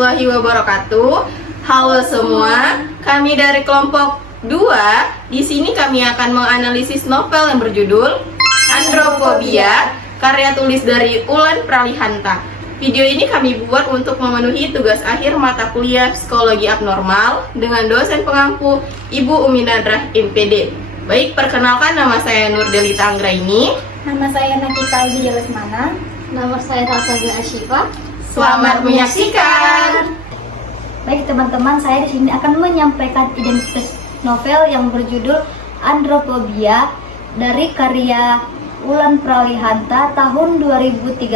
warahmatullahi wabarakatuh. Halo semua, kami dari kelompok 2. Di sini kami akan menganalisis novel yang berjudul Androphobia, karya tulis dari Ulan Pralihanta. Video ini kami buat untuk memenuhi tugas akhir mata kuliah Psikologi Abnormal dengan dosen pengampu Ibu Umi Nadrah MPD. Baik, perkenalkan, nama saya Nur Delita Anggraini. Nama saya Nakita Widya Lesmana. Nama saya Salsabila Asyifa. Selamat menyaksikan. Baik teman-teman, saya di sini akan menyampaikan identitas novel yang berjudul Androphobia dari karya Ulan Pralihanta tahun 2013.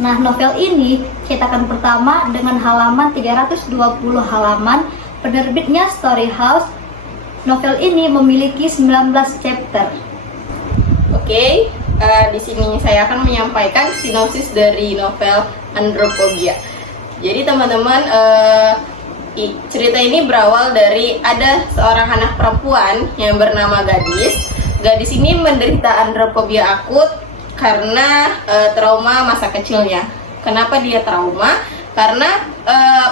Nah, novel ini cetakan pertama dengan halaman 320 halaman, penerbitnya Story House. Novel ini memiliki 19 chapter. Oke, di sini saya akan menyampaikan sinopsis dari novel Androphobia. Jadi teman-teman, cerita ini berawal dari ada seorang anak perempuan yang bernama Gadis. Gadis ini menderita androphobia akut karena trauma masa kecilnya. Kenapa dia trauma? Karena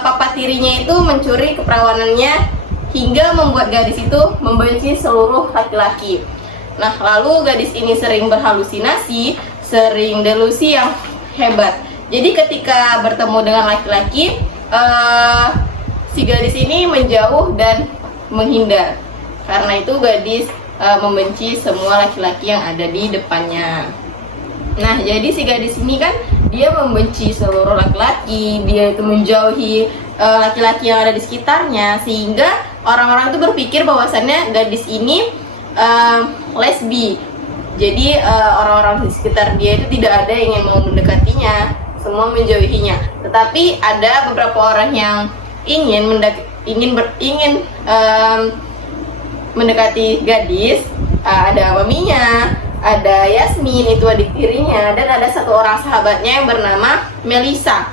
papa tirinya itu mencuri keperawanannya hingga membuat Gadis itu membenci seluruh laki-laki. Nah, lalu Gadis ini sering berhalusinasi, sering delusi yang hebat. Jadi ketika bertemu dengan laki-laki, si Gadis ini menjauh dan menghindar. Karena itu Gadis membenci semua laki-laki yang ada di depannya. Nah, jadi si Gadis ini kan dia membenci seluruh laki-laki, dia itu menjauhi laki-laki yang ada di sekitarnya, sehingga orang-orang itu berpikir bahwasannya Gadis ini lesbi. Jadi orang-orang di sekitar dia itu tidak ada yang mau mendekatinya, semua menjauhinya. Tetapi ada beberapa orang yang ingin mendekati Gadis. Ada maminya, ada Yasmin, itu adik tirinya, dan ada satu orang sahabatnya yang bernama Melisa.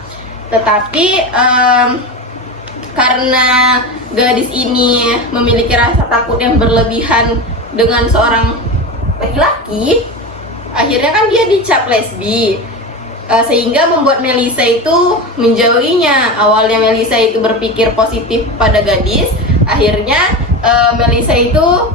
Tetapi karena Gadis ini memiliki rasa takut yang berlebihan dengan seorang laki-laki, akhirnya kan dia dicap lesbi, sehingga membuat Melisa itu menjauhinya. Awalnya Melisa itu berpikir positif pada Gadis, akhirnya Melisa itu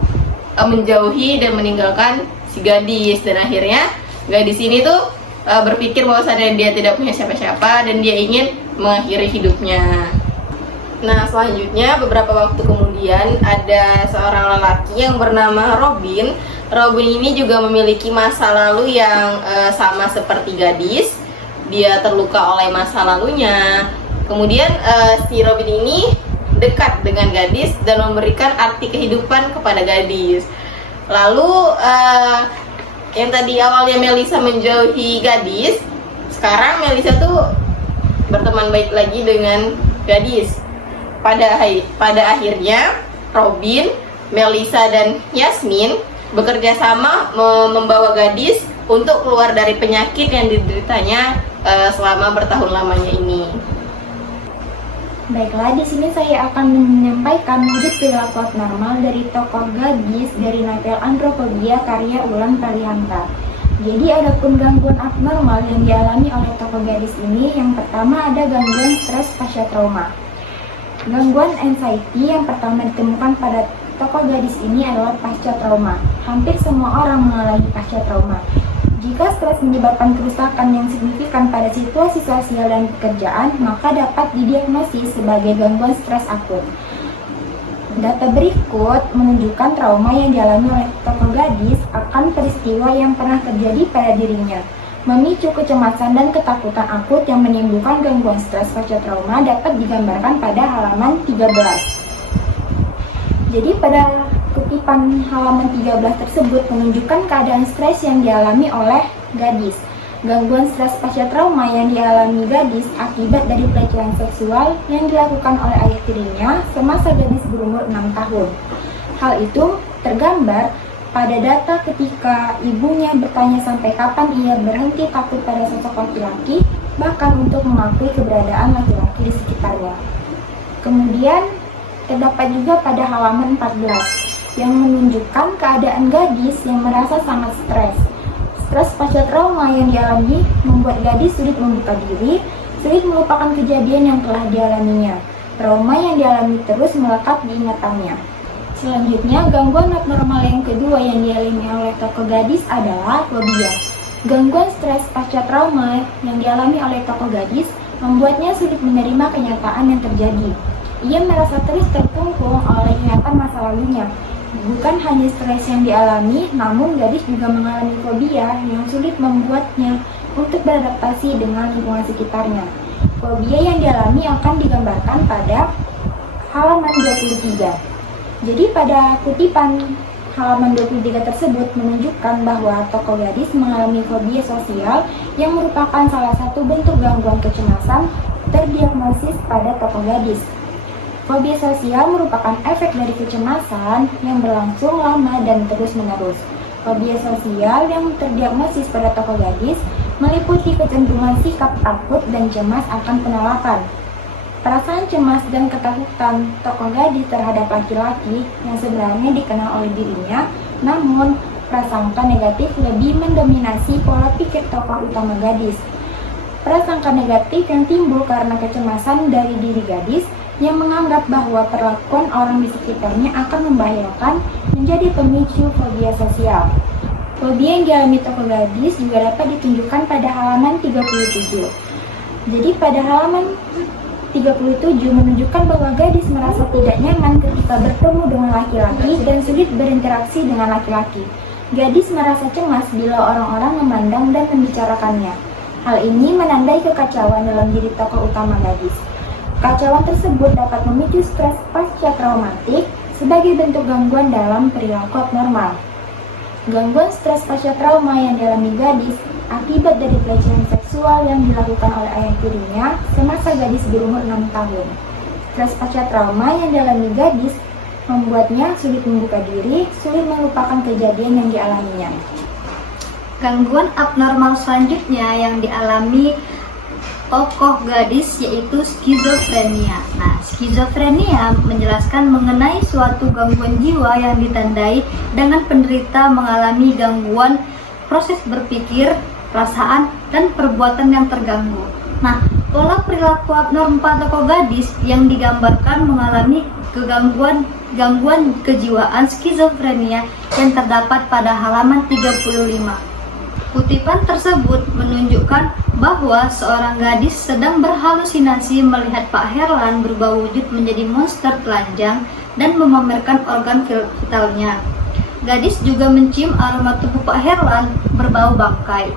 menjauhi dan meninggalkan si Gadis, dan akhirnya Gadis ini tuh berpikir bahwasannya dia tidak punya siapa-siapa dan dia ingin mengakhiri hidupnya. Nah, selanjutnya beberapa waktu kemudian ada seorang lelaki yang bernama Robin. Robin ini juga memiliki masa lalu yang sama seperti Gadis. Dia terluka oleh masa lalunya. Kemudian si Robin ini dekat dengan Gadis dan memberikan arti kehidupan kepada Gadis. Lalu yang tadi awalnya Melisa menjauhi Gadis, sekarang Melisa tuh berteman baik lagi dengan Gadis. Pada akhirnya Robin, Melisa, dan Yasmin bekerja sama membawa Gadis untuk keluar dari penyakit yang dideritanya selama bertahun lamanya ini. Baiklah, di sini saya akan menyampaikan wujud perilaku abnormal dari tokoh Gadis dari novel Androphobia karya Ulan Pralihanta. Jadi adapun gangguan abnormal yang dialami oleh tokoh Gadis ini, yang pertama ada gangguan stres pasca trauma. Gangguan anxiety yang pertama ditemukan pada tokoh Gadis ini adalah pasca trauma. Hampir semua orang mengalami pasca trauma. Jika stres menyebabkan kerusakan yang signifikan pada situasi sosial dan pekerjaan, maka dapat didiagnosis sebagai gangguan stres akut. Data berikut menunjukkan trauma yang dialami oleh tokoh Gadis akan peristiwa yang pernah terjadi pada dirinya. Memicu kecemasan dan ketakutan akut yang menimbulkan gangguan stres pasca trauma dapat digambarkan pada halaman 13. Jadi pada kutipan halaman 13 tersebut menunjukkan keadaan stres yang dialami oleh Gadis. Gangguan stres pasca trauma yang dialami Gadis akibat dari pelecehan seksual yang dilakukan oleh ayah tirinya semasa Gadis berumur 6 tahun. Hal itu tergambar pada data ketika ibunya bertanya sampai kapan ia berhenti takut pada sosok laki-laki, bahkan untuk mengakui keberadaan laki-laki di sekitarnya. Kemudian terdapat juga pada halaman 14 yang menunjukkan keadaan Gadis yang merasa sangat stres. Stres pasca trauma yang dialami membuat Gadis sulit membuka diri, sulit melupakan kejadian yang telah dialaminya. Trauma yang dialami terus melekat di ingatannya. Selanjutnya, gangguan abnormal yang kedua yang dialami oleh tokoh gadis adalah fobia. Gangguan stres pasca trauma yang dialami oleh tokoh gadis membuatnya sulit menerima kenyataan yang terjadi. Ia merasa terus terkungkung oleh ingatan masa lalunya. Bukan hanya stres yang dialami, namun gadis juga mengalami fobia yang sulit membuatnya untuk beradaptasi dengan lingkungan sekitarnya. Fobia yang dialami akan digambarkan pada halaman 23. Jadi pada kutipan halaman 23 tersebut menunjukkan bahwa tokoh gadis mengalami fobia sosial yang merupakan salah satu bentuk gangguan kecemasan terdiagnosis pada tokoh gadis. Fobia sosial merupakan efek dari kecemasan yang berlangsung lama dan terus-menerus. Fobia sosial yang terdiagnosis pada tokoh gadis meliputi kecenderungan sikap takut dan cemas akan penolakan. Perasaan cemas dan ketakutan tokoh gadis terhadap laki-laki yang sebenarnya dikenal oleh dirinya, namun prasangka negatif lebih mendominasi pola pikir tokoh utama gadis. Prasangka negatif yang timbul karena kecemasan dari diri gadis yang menganggap bahwa perlakuan orang di sekitarnya akan membahayakan menjadi pemicu fobia sosial. Fobia yang dialami tokoh gadis juga dapat ditunjukkan pada halaman 37. Jadi pada halaman 37 menunjukkan bahwa gadis merasa tidak nyaman ketika bertemu dengan laki-laki dan sulit berinteraksi dengan laki-laki. Gadis merasa cemas bila orang-orang memandang dan membicarakannya. Hal ini menandai kekacauan dalam diri tokoh utama gadis. Kekacauan tersebut dapat memicu stres pasca traumatik sebagai bentuk gangguan dalam perilaku abnormal. Gangguan stres pasca trauma yang dialami gadis akibat dari pelecehan seksual yang dilakukan oleh ayah tirinya semasa gadis berumur 6 tahun. Stres pasca trauma yang dialami gadis membuatnya sulit membuka diri, sulit melupakan kejadian yang dialaminya. Gangguan abnormal selanjutnya yang dialami tokoh gadis yaitu skizofrenia. Nah, skizofrenia menjelaskan mengenai suatu gangguan jiwa yang ditandai dengan penderita mengalami gangguan proses berpikir, perasaan, dan perbuatan yang terganggu. Nah, pola perilaku abnormal tokoh gadis yang digambarkan mengalami gangguan kejiwaan skizofrenia yang terdapat pada halaman 35. Kutipan tersebut menunjukkan bahwa seorang gadis sedang berhalusinasi melihat Pak Herlan berubah wujud menjadi monster telanjang dan memamerkan organ vitalnya. Gadis juga mencium aroma tubuh Pak Herlan berbau bangkai.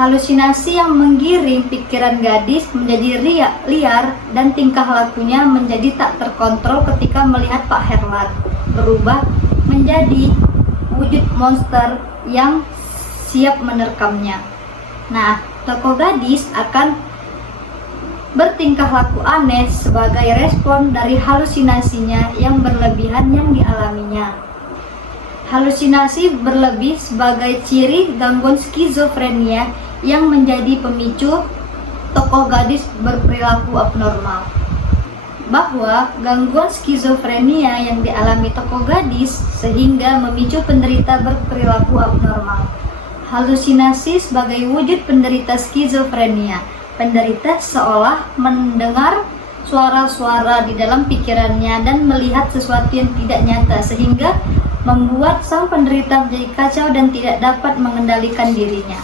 Halusinasi yang menggiring pikiran gadis menjadi liar dan tingkah lakunya menjadi tak terkontrol ketika melihat Pak Herlan berubah menjadi wujud monster yang siap menerkamnya. Nah, tokoh gadis akan bertingkah laku aneh sebagai respon dari halusinasinya yang berlebihan yang dialaminya. Halusinasi berlebih sebagai ciri gangguan skizofrenia yang menjadi pemicu tokoh gadis berperilaku abnormal. Bahwa gangguan skizofrenia yang dialami tokoh gadis sehingga memicu penderita berperilaku abnormal. Halusinasi sebagai wujud penderita skizofrenia. Penderita seolah mendengar suara-suara di dalam pikirannya dan melihat sesuatu yang tidak nyata sehingga membuat sang penderita menjadi kacau dan tidak dapat mengendalikan dirinya.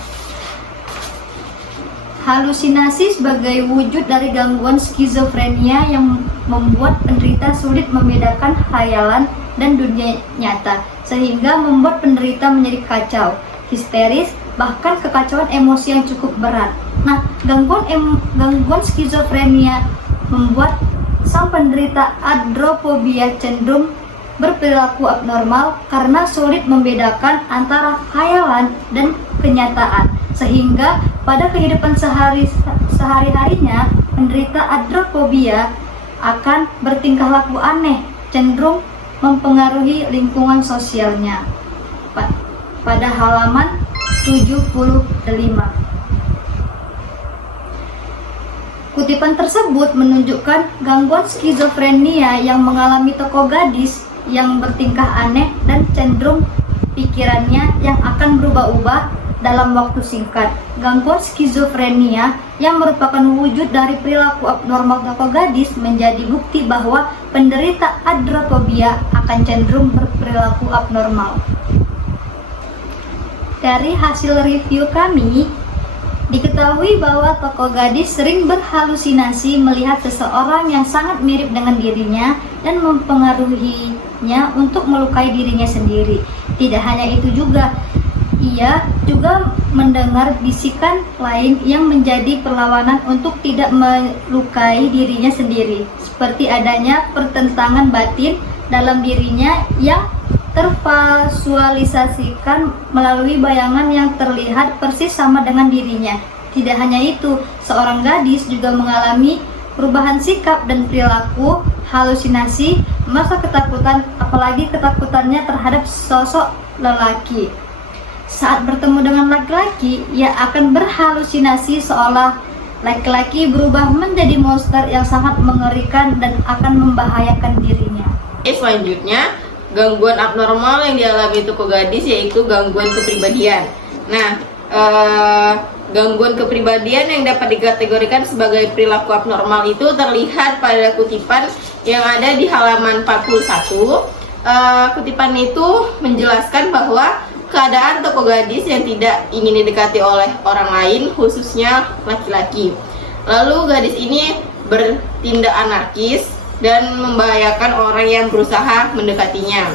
Halusinasi sebagai wujud dari gangguan skizofrenia yang membuat penderita sulit membedakan khayalan dan dunia nyata sehingga membuat penderita menjadi kacau, histeris, bahkan kekacauan emosi yang cukup berat. Nah, gangguan skizofrenia membuat sang penderita adropobia cenderung berperilaku abnormal karena sulit membedakan antara khayalan dan kenyataan, sehingga pada kehidupan sehari-harinya penderita adropobia akan bertingkah laku aneh, cenderung mempengaruhi lingkungan sosialnya. Pada halaman 75. Kutipan tersebut menunjukkan gangguan skizofrenia yang mengalami tokoh gadis yang bertingkah aneh dan cenderung pikirannya yang akan berubah-ubah dalam waktu singkat. Gangguan skizofrenia yang merupakan wujud dari perilaku abnormal tokoh gadis menjadi bukti bahwa penderita andropobia akan cenderung berperilaku abnormal. Dari hasil review kami, diketahui bahwa tokoh gadis sering berhalusinasi melihat seseorang yang sangat mirip dengan dirinya dan mempengaruhinya untuk melukai dirinya sendiri. Tidak hanya itu juga, ia juga mendengar bisikan lain yang menjadi perlawanan untuk tidak melukai dirinya sendiri, seperti adanya pertentangan batin dalam dirinya yang tervisualisasikan melalui bayangan yang terlihat persis sama dengan dirinya. Tidak hanya itu, seorang gadis juga mengalami perubahan sikap dan perilaku, halusinasi, masa ketakutan, apalagi ketakutannya terhadap sosok lelaki. Saat bertemu dengan laki-laki, ia akan berhalusinasi seolah laki-laki berubah menjadi monster yang sangat mengerikan dan akan membahayakan dirinya. Selanjutnya, gangguan abnormal yang dialami tokoh gadis yaitu gangguan kepribadian. Nah, gangguan kepribadian yang dapat dikategorikan sebagai perilaku abnormal itu terlihat pada kutipan yang ada di halaman 41. Kutipan itu menjelaskan bahwa keadaan tokoh gadis yang tidak ingin didekati oleh orang lain, khususnya laki-laki. Lalu gadis ini bertindak anarkis dan membahayakan orang yang berusaha mendekatinya.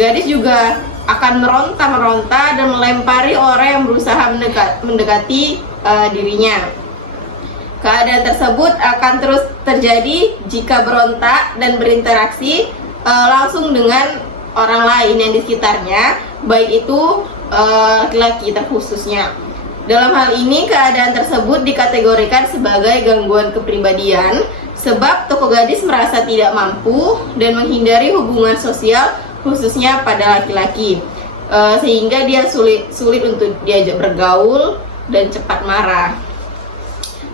Gadis juga akan meronta-meronta dan melempari orang yang berusaha mendekati dirinya. Keadaan tersebut akan terus terjadi jika berontak dan berinteraksi langsung dengan orang lain yang di sekitarnya, baik itu laki-laki terkhususnya. Dalam hal ini, keadaan tersebut dikategorikan sebagai gangguan kepribadian sebab tokoh gadis merasa tidak mampu dan menghindari hubungan sosial khususnya pada laki-laki, sehingga dia sulit untuk diajak bergaul dan cepat marah.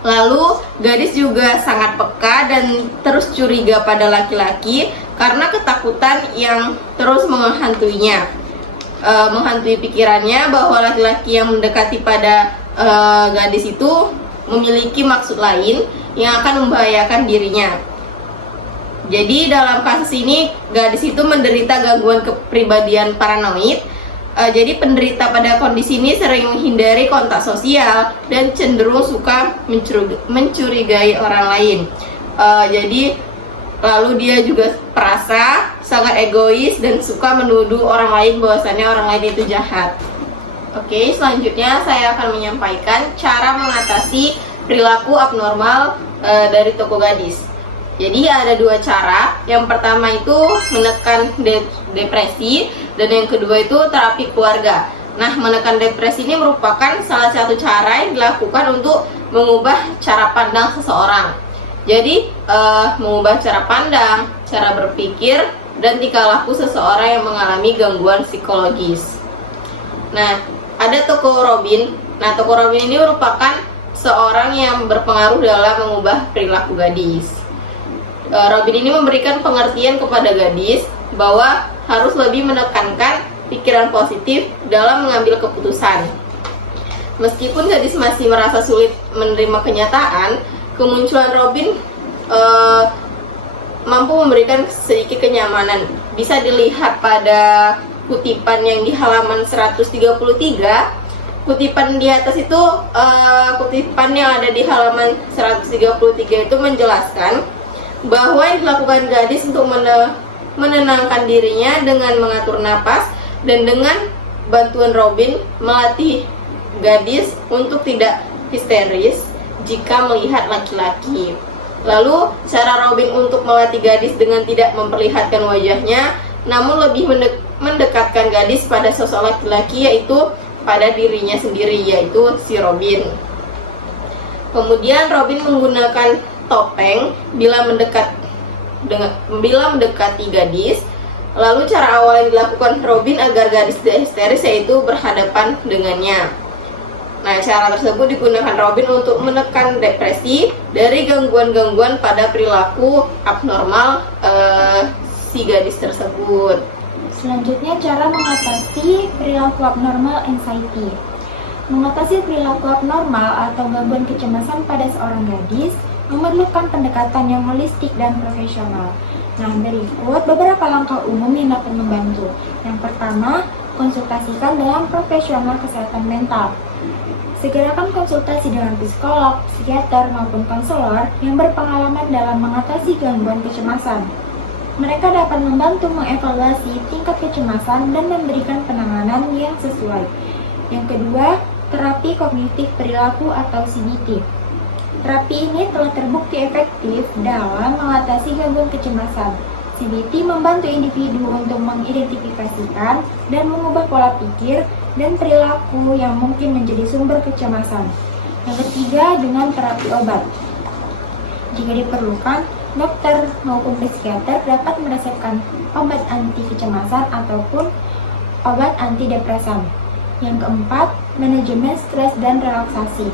Lalu gadis juga sangat peka dan terus curiga pada laki-laki karena ketakutan yang terus menghantuinya, menghantui pikirannya bahwa laki-laki yang mendekati pada gadis itu memiliki maksud lain yang akan membahayakan dirinya. Jadi dalam kasus ini gadis itu menderita gangguan kepribadian paranoid. Jadi penderita pada kondisi ini sering menghindari kontak sosial dan cenderung suka mencurigai orang lain. Jadi lalu dia juga perasa, sangat egois dan suka menuduh orang lain bahwasannya orang lain itu jahat. Oke, selanjutnya saya akan menyampaikan cara mengatasi perilaku abnormal dari tokoh gadis. Jadi ada dua cara. Yang pertama itu menekan depresi dan yang kedua itu terapi keluarga. Nah, menekan depresi ini merupakan salah satu cara yang dilakukan untuk mengubah cara pandang seseorang. Jadi mengubah cara pandang, cara berpikir dan tingkah laku seseorang yang mengalami gangguan psikologis. Nah, ada tokoh Robin. Nah, tokoh Robin ini merupakan seorang yang berpengaruh dalam mengubah perilaku gadis. Robin ini memberikan pengertian kepada gadis bahwa harus lebih menekankan pikiran positif dalam mengambil keputusan. Meskipun gadis masih merasa sulit menerima kenyataan, kemunculan Robin mampu memberikan sedikit kenyamanan. Bisa dilihat pada kutipan yang di halaman 133. Kutipan di atas itu, kutipan yang ada di halaman 133 itu menjelaskan bahwa yang dilakukan gadis untuk menenangkan dirinya dengan mengatur napas dan dengan bantuan Robin melatih gadis untuk tidak histeris jika melihat laki-laki. Lalu cara Robin untuk melatih gadis dengan tidak memperlihatkan wajahnya, namun lebih mendekatkan gadis pada sosok laki-laki, yaitu pada dirinya sendiri, yaitu si Robin. Kemudian Robin menggunakan topeng bila mendekati gadis. Lalu cara awal yang dilakukan Robin agar gadis tidak histeris yaitu berhadapan dengannya. Nah, cara tersebut digunakan Robin untuk menekan depresi dari gangguan-gangguan pada perilaku abnormal si gadis tersebut. Selanjutnya, cara mengatasi perilaku abnormal anxiety. Mengatasi perilaku abnormal atau gangguan kecemasan pada seorang gadis memerlukan pendekatan yang holistik dan profesional. Nah, berikut beberapa langkah umum yang dapat membantu. Yang pertama, konsultasikan dengan profesional kesehatan mental. Segerakan konsultasi dengan psikolog, psikiater, maupun konselor yang berpengalaman dalam mengatasi gangguan kecemasan. Mereka dapat membantu mengevaluasi tingkat kecemasan dan memberikan penanganan yang sesuai. Yang kedua, terapi kognitif perilaku atau CBT. Terapi ini telah terbukti efektif dalam mengatasi gangguan kecemasan. CBT membantu individu untuk mengidentifikasikan dan mengubah pola pikir dan perilaku yang mungkin menjadi sumber kecemasan. Yang ketiga, dengan terapi obat. Jika diperlukan, dokter maupun psikiater dapat meresepkan obat anti kecemasan ataupun obat antidepresan. Yang keempat, manajemen stres dan relaksasi.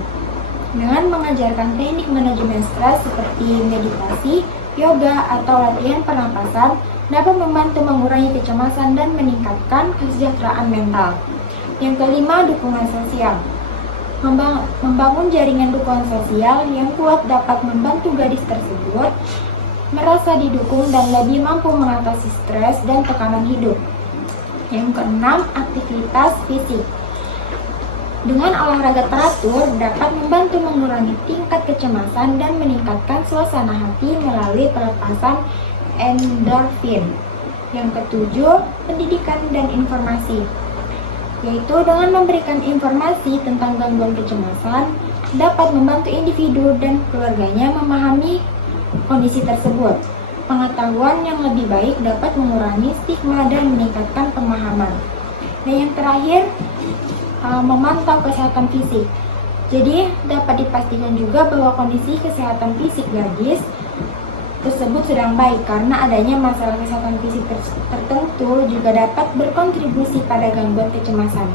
Dengan mengajarkan teknik manajemen stres seperti meditasi, yoga, atau latihan pernapasan dapat membantu mengurangi kecemasan dan meningkatkan kesejahteraan mental. Yang kelima, dukungan sosial. Membangun jaringan dukungan sosial yang kuat dapat membantu gadis tersebut merasa didukung dan lebih mampu mengatasi stres dan tekanan hidup. Yang keenam, aktivitas fisik. Dengan olahraga teratur dapat membantu mengurangi tingkat kecemasan dan meningkatkan suasana hati melalui pelepasan endorfin. Yang ketujuh, pendidikan dan informasi. Yaitu dengan memberikan informasi tentang gangguan kecemasan dapat membantu individu dan keluarganya memahami kondisi tersebut. Pengetahuan yang lebih baik dapat mengurangi stigma dan meningkatkan pemahaman. Dan yang terakhir, memantau kesehatan fisik. Jadi dapat dipastikan juga bahwa kondisi kesehatan fisik gadis tersebut sedang baik karena adanya masalah kesehatan fisik tertentu juga dapat berkontribusi pada gangguan kecemasan.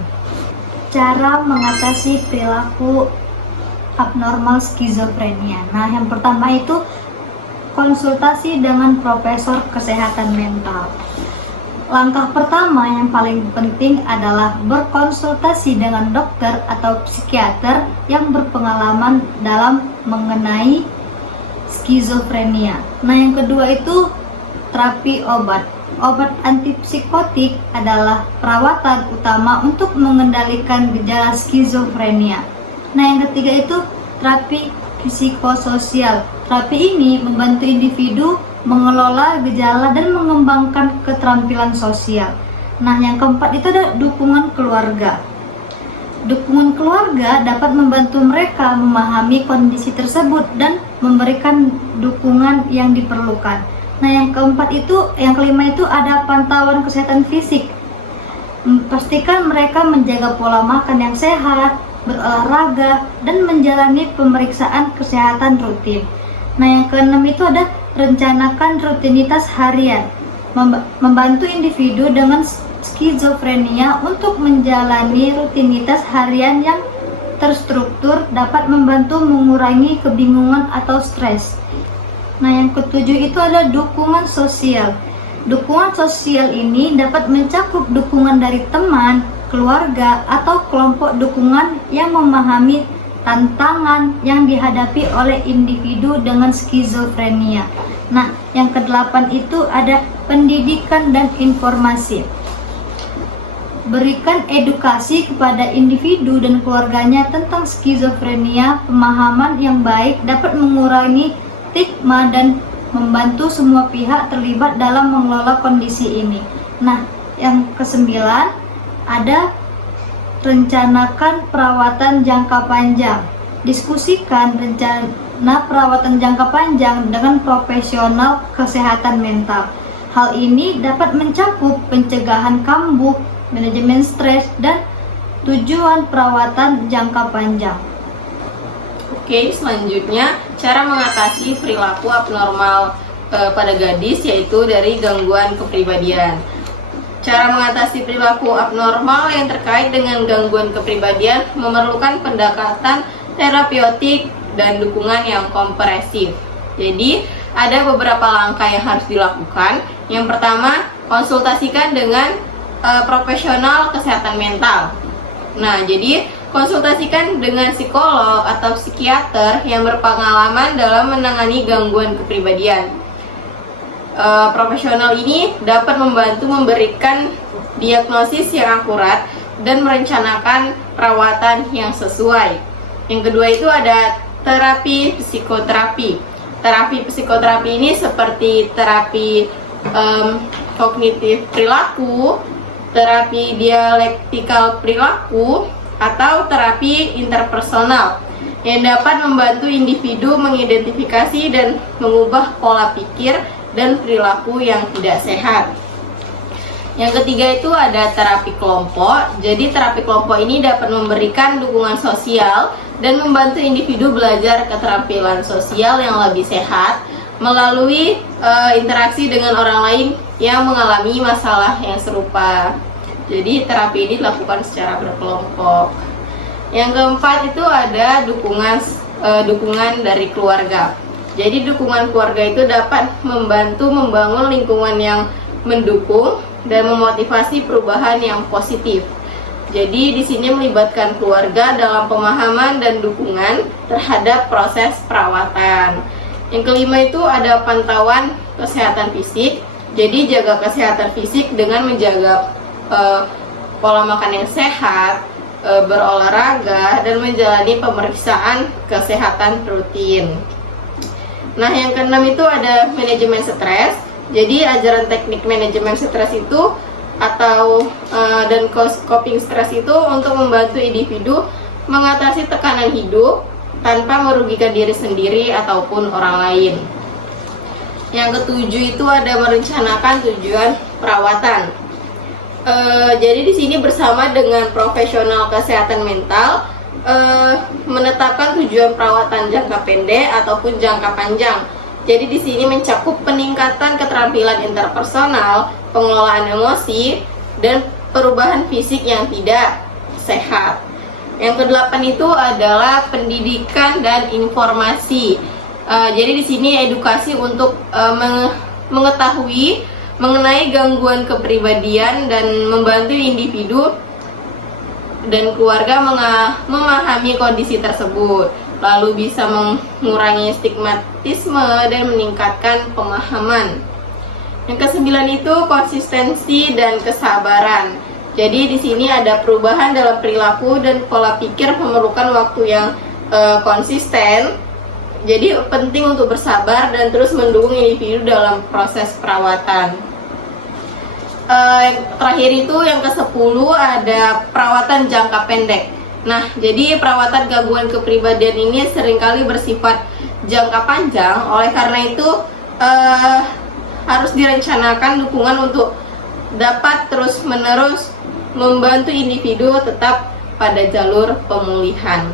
Cara mengatasi perilaku abnormal skizofrenia. Nah, yang pertama itu konsultasi dengan profesor kesehatan mental. Langkah pertama yang paling penting adalah berkonsultasi dengan dokter atau psikiater yang berpengalaman dalam mengenai skizofrenia. Nah, yang kedua itu terapi obat. Obat antipsikotik adalah perawatan utama untuk mengendalikan gejala skizofrenia. Nah, yang ketiga itu terapi psikososial. Terapi ini membantu individu mengelola gejala dan mengembangkan keterampilan sosial. Nah, yang keempat itu ada dukungan keluarga. Dukungan keluarga dapat membantu mereka memahami kondisi tersebut dan memberikan dukungan yang diperlukan. Nah, yang kelima itu ada pantauan kesehatan fisik. Pastikan mereka menjaga pola makan yang sehat, berolahraga, dan menjalani pemeriksaan kesehatan rutin. Nah, yang keenam itu ada rencanakan rutinitas harian. Membantu individu dengan skizofrenia untuk menjalani rutinitas harian yang terstruktur dapat membantu mengurangi kebingungan atau stres. Nah, yang ketujuh itu ada dukungan sosial. Dukungan sosial ini dapat mencakup dukungan dari teman, keluarga, atau kelompok dukungan yang memahami tantangan yang dihadapi oleh individu dengan skizofrenia. Nah, yang kedelapan itu ada pendidikan dan informasi. Berikan edukasi kepada individu dan keluarganya tentang skizofrenia. Pemahaman yang baik dapat mengurangi stigma dan membantu semua pihak terlibat dalam mengelola kondisi ini. Nah, yang kesembilan ada rencanakan perawatan jangka panjang. Diskusikan rencana perawatan jangka panjang dengan profesional kesehatan mental. Hal ini dapat mencakup pencegahan kambuh, manajemen stres, dan tujuan perawatan jangka panjang. Oke, selanjutnya cara mengatasi perilaku abnormal pada gadis yaitu dari gangguan kepribadian. Cara mengatasi perilaku abnormal yang terkait dengan gangguan kepribadian memerlukan pendekatan terapeutik dan dukungan yang komprehensif. Jadi, ada beberapa langkah yang harus dilakukan. Yang pertama, konsultasikan dengan profesional kesehatan mental. Nah, jadi konsultasikan dengan psikolog atau psikiater yang berpengalaman dalam menangani gangguan kepribadian. Profesional ini dapat membantu memberikan diagnosis yang akurat dan merencanakan perawatan yang sesuai. Yang kedua itu ada terapi psikoterapi. Terapi psikoterapi ini seperti terapi kognitif perilaku, terapi dialektikal perilaku, atau terapi interpersonal yang dapat membantu individu mengidentifikasi dan mengubah pola pikir dan perilaku yang tidak sehat. Yang ketiga itu ada terapi kelompok. Jadi terapi kelompok ini dapat memberikan dukungan sosial dan membantu individu belajar keterampilan sosial yang lebih sehat melalui interaksi dengan orang lain yang mengalami masalah yang serupa. Jadi terapi ini dilakukan secara berkelompok. Yang keempat itu ada dukungan dari keluarga. Jadi dukungan keluarga itu dapat membantu membangun lingkungan yang mendukung dan memotivasi perubahan yang positif. Jadi di sini melibatkan keluarga dalam pemahaman dan dukungan terhadap proses perawatan. Yang kelima itu ada pantauan kesehatan fisik. Jadi jaga kesehatan fisik dengan menjaga pola makan yang sehat, berolahraga, dan menjalani pemeriksaan kesehatan rutin. Nah, yang keenam itu ada manajemen stres. Jadi ajaran teknik manajemen stres itu dan coping stres itu untuk membantu individu mengatasi tekanan hidup tanpa merugikan diri sendiri ataupun orang lain. Yang ketujuh itu ada merencanakan tujuan perawatan. Jadi di sini bersama dengan profesional kesehatan mental menetapkan tujuan perawatan jangka pendek ataupun jangka panjang. Jadi di sini mencakup peningkatan keterampilan interpersonal, pengelolaan emosi, dan perubahan fisik yang tidak sehat. Yang kedelapan itu adalah pendidikan dan informasi. Jadi di sini edukasi untuk mengetahui mengenai gangguan kepribadian dan membantu individu dan keluarga memahami kondisi tersebut, lalu bisa mengurangi stigmatisme dan meningkatkan pemahaman. Yang kesembilan itu konsistensi dan kesabaran. Jadi di sini ada perubahan dalam perilaku dan pola pikir memerlukan waktu yang konsisten. Jadi penting untuk bersabar dan terus mendukung individu dalam proses perawatan. Terakhir itu yang ke-10 ada perawatan jangka pendek. Nah, jadi perawatan gangguan kepribadian ini seringkali bersifat jangka panjang. Oleh karena itu harus direncanakan dukungan untuk dapat terus-menerus membantu individu tetap pada jalur pemulihan.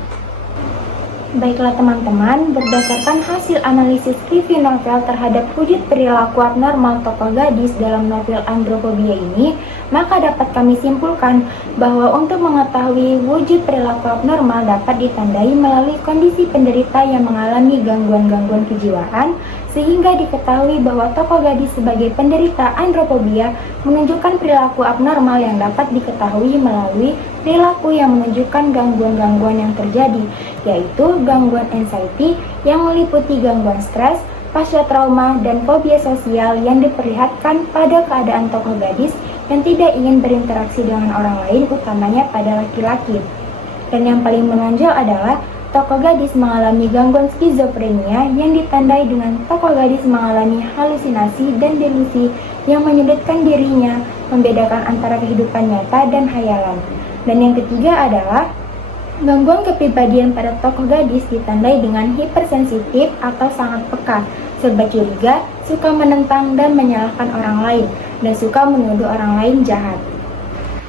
Baiklah teman-teman, berdasarkan hasil analisis review novel terhadap wujud perilaku abnormal tokoh gadis dalam novel Androphobia ini, maka dapat kami simpulkan bahwa untuk mengetahui wujud perilaku abnormal dapat ditandai melalui kondisi penderita yang mengalami gangguan-gangguan kejiwaan, sehingga diketahui bahwa tokoh gadis sebagai penderita androphobia menunjukkan perilaku abnormal yang dapat diketahui melalui perilaku yang menunjukkan gangguan-gangguan yang terjadi, yaitu gangguan anxiety yang meliputi gangguan stres, pasca trauma, dan fobia sosial yang diperlihatkan pada keadaan tokoh gadis yang tidak ingin berinteraksi dengan orang lain, utamanya pada laki-laki. Dan yang paling menonjol adalah tokoh gadis mengalami gangguan skizofrenia yang ditandai dengan tokoh gadis mengalami halusinasi dan delusi yang menyulitkan dirinya membedakan antara kehidupan nyata dan hayalan. Dan yang ketiga adalah gangguan kepribadian pada tokoh gadis ditandai dengan hipersensitif atau sangat peka, serba curiga, suka menentang dan menyalahkan orang lain, dan suka menuduh orang lain jahat.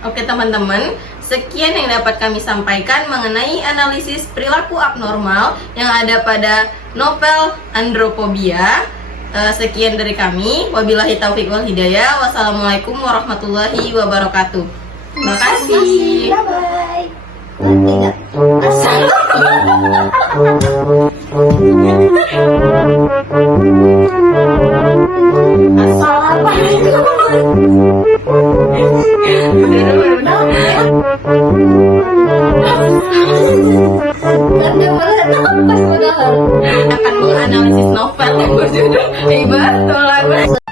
Oke teman-teman, sekian yang dapat kami sampaikan mengenai analisis perilaku abnormal yang ada pada novel Androphobia. Sekian dari kami. Wabillahi taufiq wal hidayah. Wassalamualaikum warahmatullahi wabarakatuh. Terima kasih. Bye-bye. Assalamualaikum. Anda melihat apa padahal? Akan menganalisis novel yang berjudul Ibatul Lagu.